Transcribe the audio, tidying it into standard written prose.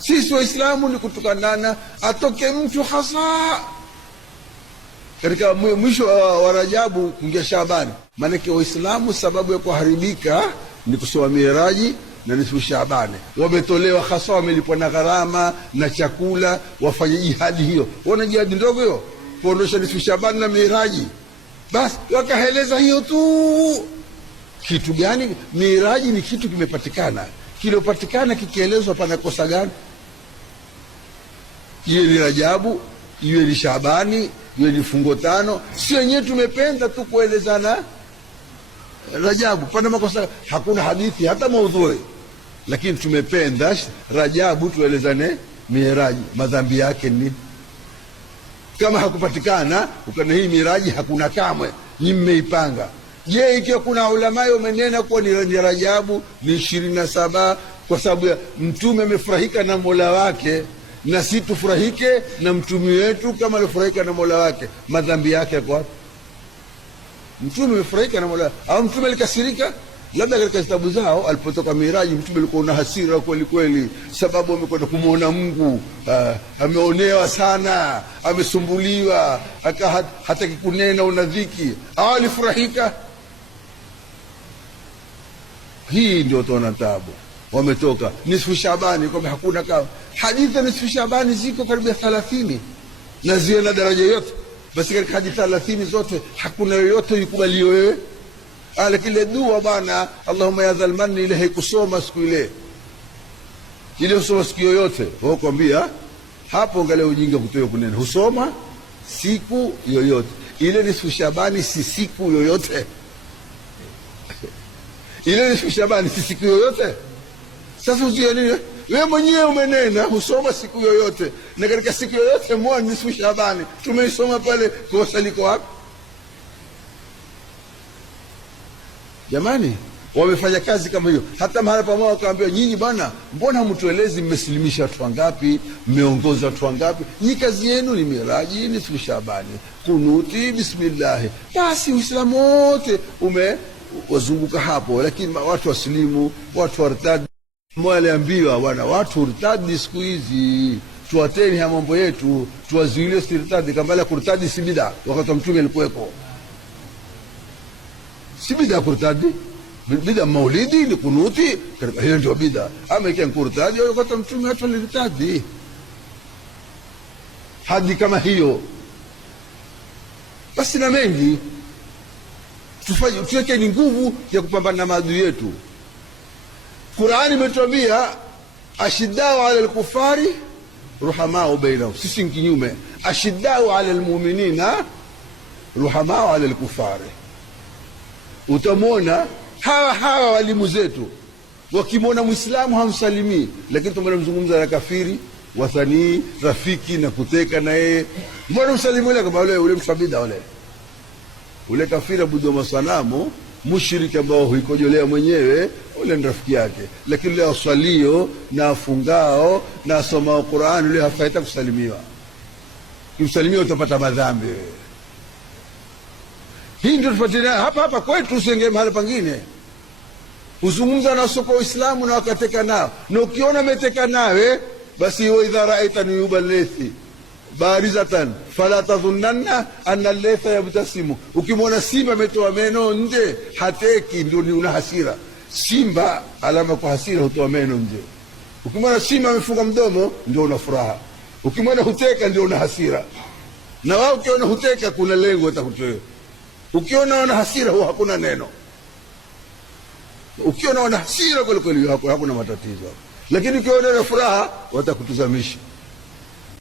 Sisi Waislamu ni kutukanana, atoke mtu hasa katika mwisho wa Rajabu kuingia Shaabani. Maanake Waislamu sababu ya kuharibika ni kusoma Miraji na nisfu Shaabani. Wametolewa hasa, wamelipwa na gharama na chakula, wafanye jihadi hiyo. Wana jihadi ndogo hiyo, kuondosha nisfu Shaabani na Miraji. Basi wakaeleza hiyo tu. Kitu gani? Miraji ni kitu kimepatikana, kiliopatikana kikielezwa pana kosa gani? Iwe ni Rajabu, iwe ni Shaabani, iwe ni fungo 5. Si wenyewe tumependa tu kuelezana Rajabu, pana makosa? Hakuna hadithi hata maudhui, lakini tumependa Rajabu tuelezane Miraji, madhambi yake ni kama hakupatikana ukana hii Miraji hakuna kamwe, ni mmeipanga. Je, ikiwa kuna ulama umenena kuwa ni Rajabu ni 27 kwa sababu ya mtume amefurahika na Mola wake, na si tufurahike na mtume wetu kama alifurahika na Mola wake, madhambi yake kwa mtume amefurahika na Mola au mtume alikasirika? Labda katika kitabu zao alipotoka Miraji mtume alikuwa na hasira kweli kweli, sababu amekwenda kumuona Mungu, ameonewa sana, amesumbuliwa, hataki kunena, unadhiki, au alifurahika? Hii ndio tuona tabu. Wametoka nisfu Shaabani kwamba hakuna kama hadithi. Nisfu Shaabani ziko karibu 30 na ziwe na daraja yote, basi katika hadithi 30 zote hakuna yoyote ikubaliwe wewe. Kile dua bana, Allahumma ya dhal manni, ile haikusoma siku ile husoma siku yoyote. Wao kwambia hapo, angalia ujinga kutoa kunena, husoma siku yoyote ile. Nisfu Shaabani si siku yoyote ile nisfu Shaabani si siku yoyote. Sasa usia nini? Wewe mwenyewe umenena husoma siku yoyote, na katika siku yoyote mwa nisfu Shaabani tumeisoma pale, kosa liko wapi? Jamani, wamefanya kazi kama hiyo. Hata mahala pamoja wakaambia, nyinyi bana, mbona mtuelezi mmesilimisha watu wangapi, mmeongoza watu wangapi? Nyinyi kazi yenu ni Miraji, nisfu Shaabani, kunuti, bismillah. Basi Uislamu wote wazunguka hapo, lakini watu wasilimu, watu wartadi. Mwaliambiwa bwana, watu urtadi siku hizi, tuwateni haya mambo yetu, tuwazuilie sirtadi. Kambala kurtadi si bid'a, wakati mtume alikuwepo. Si bid'a kurtadi, bid'a maulidi ni kunuti, hiyo ndio bid'a. Ama ikiwa kurtadi wakati mtume watu walirtadi. Hadi kama hiyo basi, na mengi tufanye, tuweke ni nguvu ya kupambana na maadui yetu. Qur'ani imetuambia ashiddau ala al-kufari ruhamau bainahum. Sisi kinyume, ashiddau ala al-mu'minina ruhamau ala al-kufari. Utamwona hawa walimu zetu wakimwona Muislamu hamsalimii, lakini tumemzungumza na kafiri, wathanii, rafiki na kuteka na yeye, mbona msalimu ile? Kama ule msabida ule kafiri abudu masanamu, mushriki ambao huikojolea mwenyewe, ule ni rafiki yake. Lakini ule aswalio na afungao na asoma Qur'an, ule hafaita kusalimiwa. Kimsalimia utapata madhambi. Hii ndio tufuatilia hapa kwetu, usenge mahali pangine. Uzungumza na soko Uislamu na wakateka nao, na ukiona meteka nawe, basi wa idha ra'aitani yuballithi barizatan fala tadhunnanna anna allaytha yabtasimu. Ukimwona simba ametoa meno nje, hateki, ndio ni una hasira. Simba alama kwa hasira hutoa meno nje. Ukimwona simba amefunga mdomo, ndio una furaha. Ukimwona huteka, ndio una hasira. Na wao ukiona huteka, kuna lengo watakutoa. Ukiona wana hasira, huwa hakuna neno. Ukiona wana hasira kweli kweli, hakuna matatizo. Lakini ukiona wana furaha, watakutuzamisha.